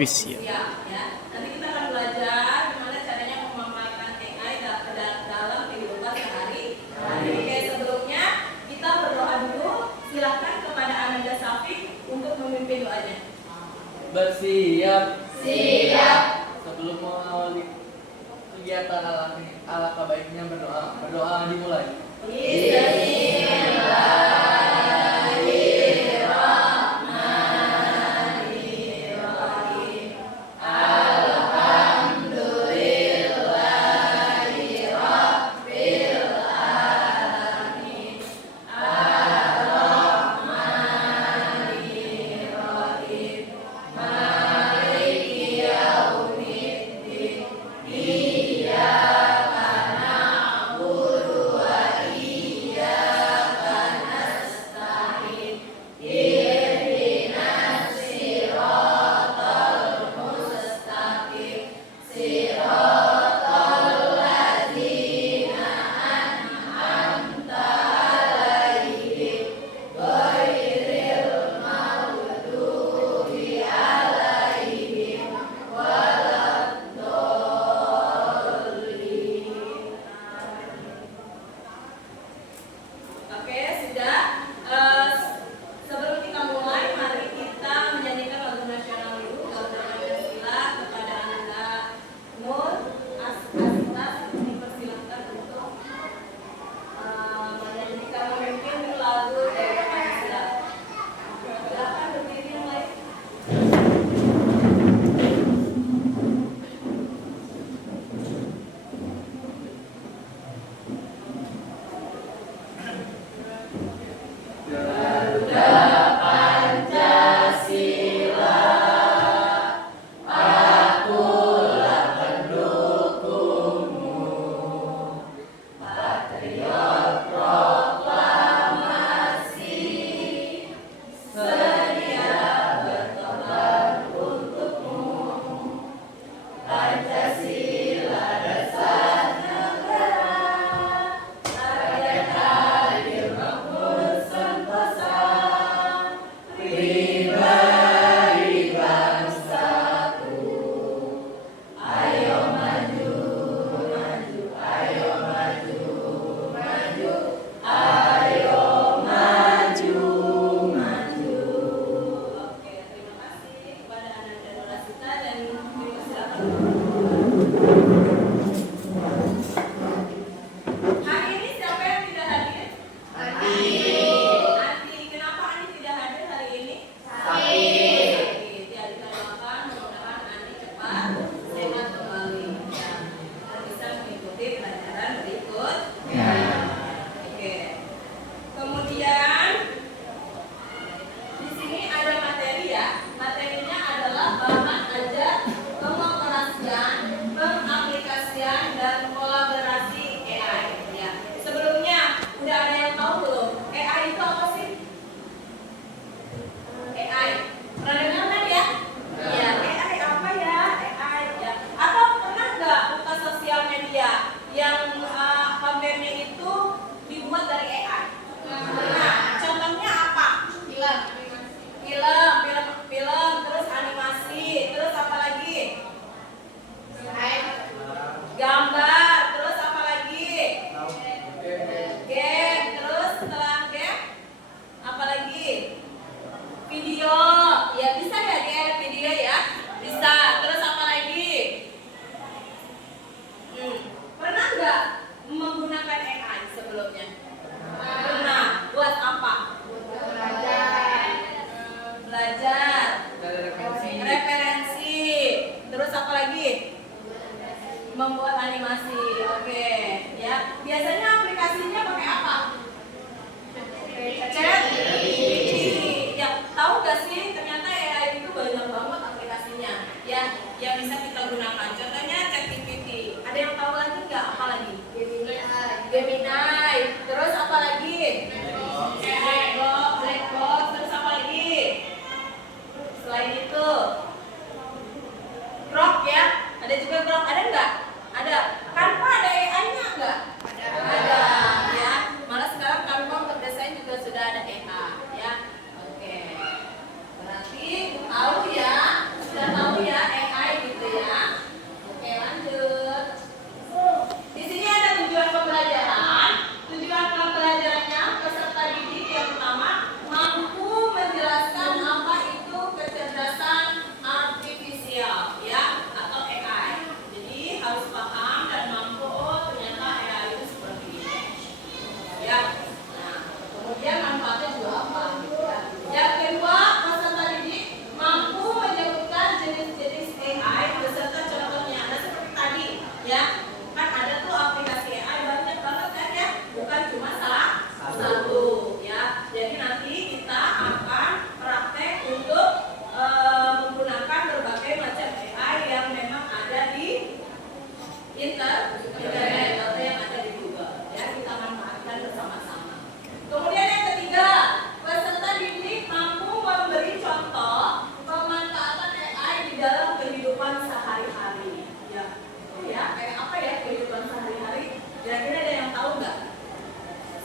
Wis ya. Siap ya. Nanti kita akan belajar gimana caranya memamerkan AI dalam kehidupan sehari-hari. Oke, sebelumnya kita berdoa dulu. Silakan kepada Ananda Safik untuk memimpin doanya. Bersiap. Siap. Sebelum mengawali kegiatan alangkah baiknya berdoa dimulai.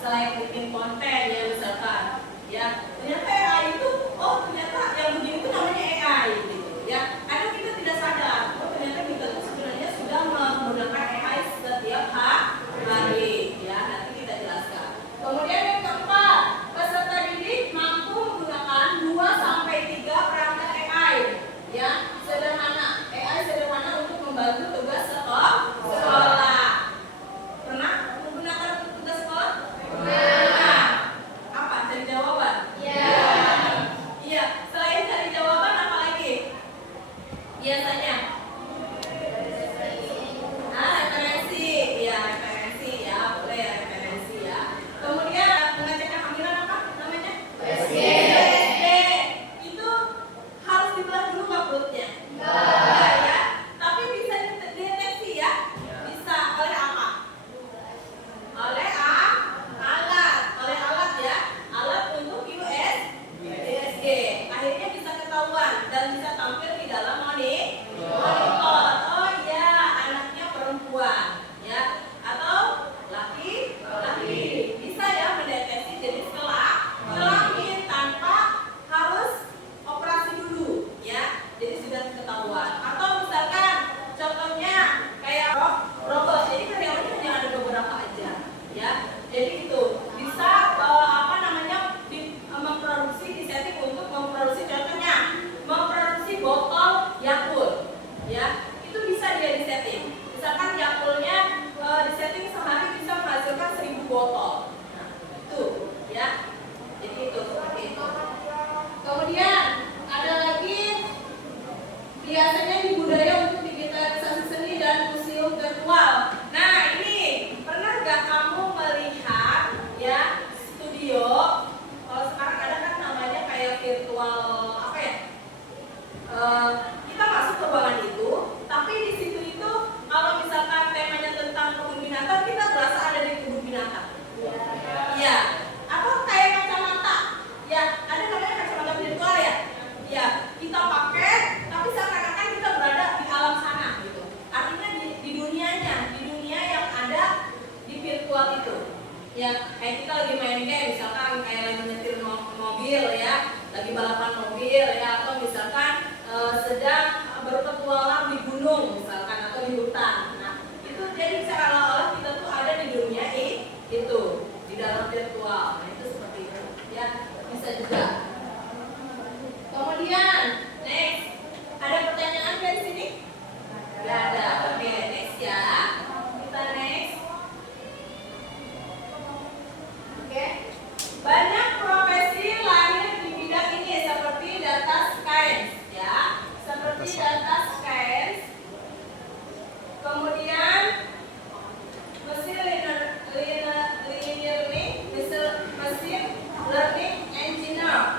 selain bikin konten ya misalkan, ya ternyata AI itu, oh ternyata yang begini itu namanya AI gitu, ya. Kadang kita tidak sadar, oh ternyata kita tuh sebenarnya sudah menggunakan AI setiap hari, ya. Nanti kita jelaskan. Kemudian yang keempat, peserta didik mampu menggunakan 2 sampai 3 perangkat AI, ya. Sederhana, AI sederhana untuk membantu tugas sekolah. Pernah menggunakan tugas sekolah? Pernah. Apa? Cari jawaban? Iya. Iya. Selain cari jawaban, apa lagi? Biasanya? Referensi. Iya, referensi ya. Boleh ya, referensi ya. Kemudian mengecek kehamilan apa namanya? USG. Itu harus dibelah dulu nggak perutnya? Enggak ya. Tapi bisa dideteksi ya? Bisa. Oleh apa? Oleh alat ya, alat untuk USG. Akhirnya bisa ketahuan dan bisa tampil di dalam monitor. Oh iya, anaknya perempuan, ya, atau laki. Bisa ya mendeteksi jenis kelamin tanpa harus operasi dulu, ya. Jadi sudah ketahuan. Atau misalkan contohnya kayak robot. Jadi karyawannya hanya ada beberapa aja, ya. Jadi itu bisa memproduksi, disetting untuk memproduksi, contohnya memproduksi botol Yakult, ya. Itu bisa dia disetting. Misalkan Yakultnya disetting sehari bisa menghasilkan 1000 botol. Nah, itu, ya. Jadi itu seperti itu. Kemudian ada lagi biasanya di budaya untuk digitalisasi seni dan museum virtual. Nah ini pernah nggak kamu melihat ya studio? Kalau sekarang ada kan namanya kayak virtual apa ya? Kita masuk ke ruangan itu, tapi di situ itu kalau misalkan temanya tentang kebun binatang, kita berasa ada di kebun binatang. Iya. Atau kayak kacamata. Ya, ada namanya kacamata virtual ya. Ya, kita pakai, tapi seakan-akan kita berada di alam sana gitu. Artinya di dunianya, di dunia yang ada di virtual itu. Ya, kayak kita lagi main game, misalkan kayak lagi nyetir mobil ya, lagi balapan mobil ya, atau misalkan sedang berpetualang di gunung misalkan atau di hutan. Nah, itu jadi seolah-olah kita tuh ada di dunia itu, di dalam virtual. Nah, itu seperti itu. Ya, bisa juga. Kemudian, next, ada pertanyaan dari sini? Gak ada. Oke, next ya. Kita next. Oke. Banyak profesi lahir di bidang ini seperti data science, ya. Seperti data science. Kemudian machine learning engineer.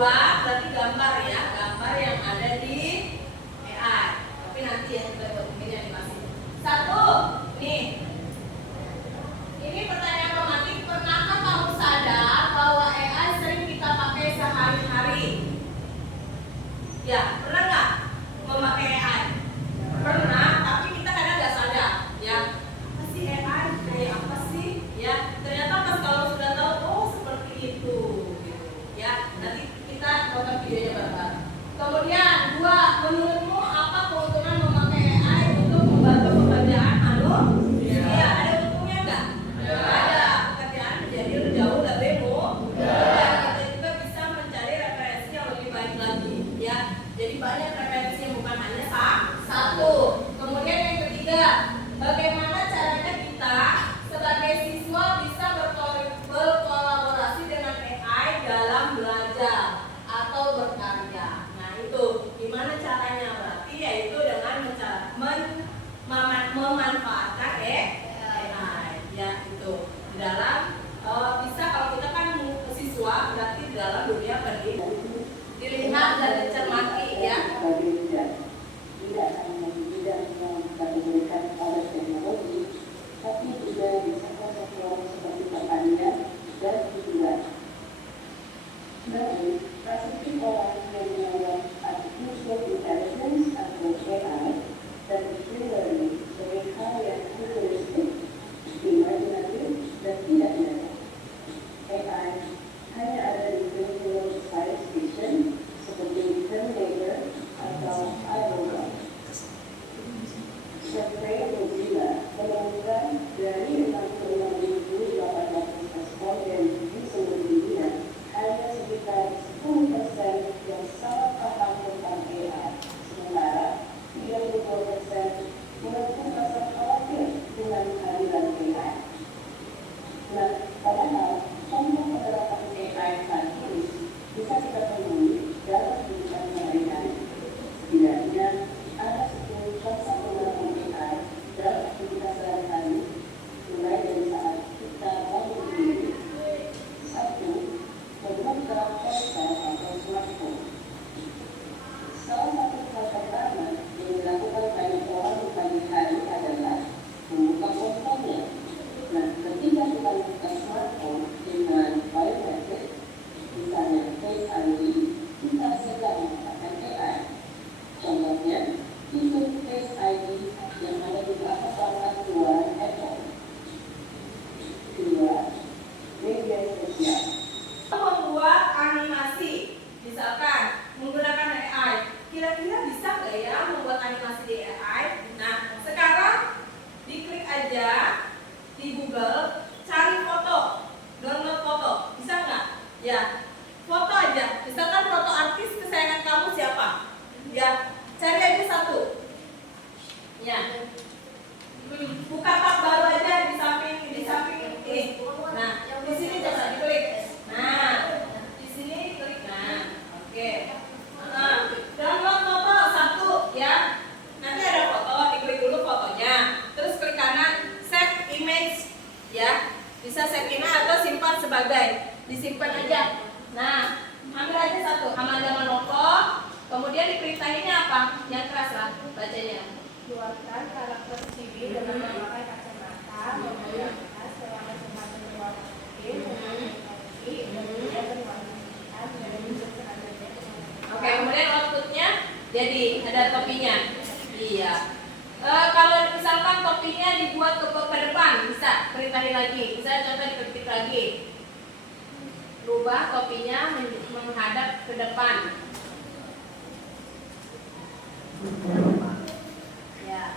buat berarti gambar ya, gambar yang ada di AI. Tapi nanti ya kita buat ini animasi. Satu, nih. Ini pertanyaan romantik. Pernahkah kamu sadar bahwa AI sering kita pakai sehari-hari? Ya, pernah nggak memakai AI? Pernah, tapi kita kadang nggak sadar. Ya, apa sih AI? Kayak apa sih? Ya, ternyata pas kalau sudah tahu, oh seperti itu. Gitu. Ya, nanti kita tonton videonya bareng-bareng. Kemudian dua, menurutmu apa keuntungan memakai AI untuk membantu pekerjaan manusia? Ya, ada untungnya nggak? Ada. Pekerjaan menjadi jauh lebih mudah. Kita juga bisa mencari referensi yang lebih baik lagi. Ya, jadi banyak referensi yang bukan hanya satu. Kemudian yang ketiga, bagaimana caranya kita sebagai siswa bisa berkolaborasi dengan AI dalam belajar atau berkarya. Nah itu gimana caranya? Berarti yaitu dengan memanfaatkan AI. Ya itu di dalam bisa kalau kita kan siswa berarti di dalam dunia pendidikan dilihat dan dicermati ya. Tidak hanya di bidang yang kita berikan pada teknologi, tapi juga di sektor-sektor seperti pertanian dan hiburan. Namun, pasti orang yang menganggap artificial intelligence atau AI dan machine learning sebagai hal yang futuristik, imajinatif, dan tidak nyata. AI hanya ada di film-film science fiction seperti Terminator atau Iron Man. Survei Mozilla menemukan dari 66.800 responden di seluruh dunia, hanya sekitar 10% yang salah paham tentang AI, sementara 32% mengaku merasa khawatir dengan kehadiran AI. Nah, padahal contoh penerapan AI saat ini bisa kita temui dalam kehidupan sehari-hari. Setidaknya ada 10 contoh penerapan AI dalam aktivitas sehari-hari, mulai dari saat kita bangun diri. 1. Membuka ponsel atau smartphone. Salah satu hal pertama yang dilakukan banyak orang di pagi hari adalah membuka ponselnya. Nah, ketika kita membuka smartphone dengan biometrik, misalnya Face ID, kita sedang menggunakan AI. Contohnya, fitur Face ID yang ada di belakang layar luar Apple. 2. Media sosial. Membuat animasi, misalkan menggunakan AI, kira-kira bisa nggak ya membuat animasi di AI? Nah, sekarang diklik aja di Google, cari foto, download foto, bisa nggak? Ya, foto aja. Misalkan foto artis kesayangan kamu siapa? Ya, cari aja satu. Ya, buka tab baru aja di samping ini. Nah, di sini coba diklik. Nah, di sini klik. Nah, oke. Download foto satu ya. Nanti ada foto, diklik dulu fotonya. Terus klik kanan, save image ya. Bisa save image atau simpan sebagai. Disimpan aja. Nah, ambil aja satu. Amanda Manopo. Kemudian diperintahinnya apa? Yang keras lah bacanya. Keluarkan karakter cibi dengan memakai kacamata, menggunakan selama semacam berwarna putih, dan berwarna hitam, dan seadanya. Oke, kemudian outputnya jadi ada topinya. Iya. Kalau misalkan topinya dibuat ke depan, bisa perintahin lagi. Bisa contoh diketik lagi. Rubah topinya menghadap ke depan. Ya.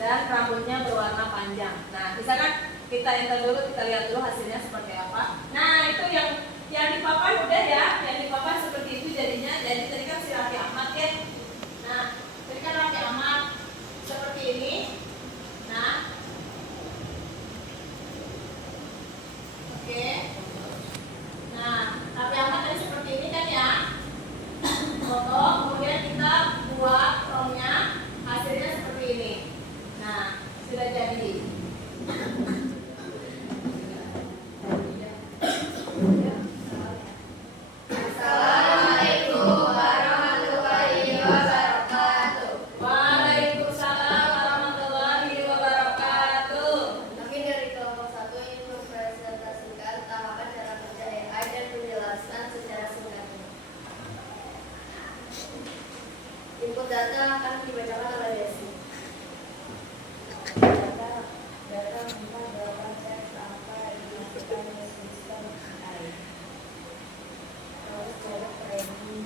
Dan rambutnya berwarna panjang. Nah, misalkan kita enter dulu, kita lihat dulu hasilnya seperti apa. Nah, itu yang di papan udah ya, yang di papan seperti itu jadinya. Jadi tadi kan si Raffi Ahmad ya. Nah, tadi kan Raffi Ahmad seperti ini. Nah, oke. Nah, Raffi Ahmad tadi seperti ini kan ya. Foto, kemudian kita buat promnya, hasilnya seperti ini. Nah, sudah jadi. data akan dibacakan oleh Desi. Data 48 seks angka dimasukkan ke sistem AI. Terus cara training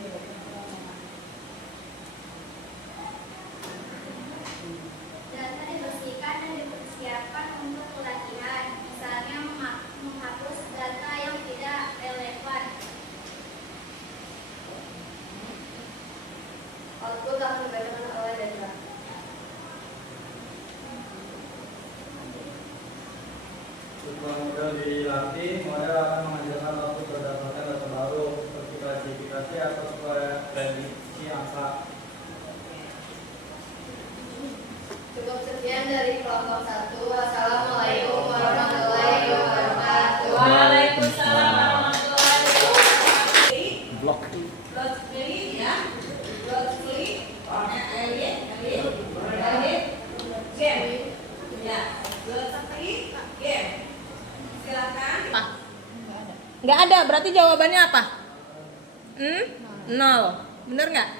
Data dibersihkan dan dipersiapkan untuk pelatihan, misalnya menghapus data yang tidak relevan. Output akan dibacakan oleh Desa. Setelah model dilatih, model akan menghasilkan output berdasarkan data baru seperti klasifikasi atau prediksi angka. Cukup sekian dari kelompok 1. Wassalamualaikum warahmatullahi wabarakatuh. Waalaikumsalam warahmatullahi wabarakatuh. Blok. Blok pilih ya. Blok pilih. Game. Ya. Blok pilih. Game. Silakan. Nggak ada. Berarti jawabannya apa? 0. Bener nggak?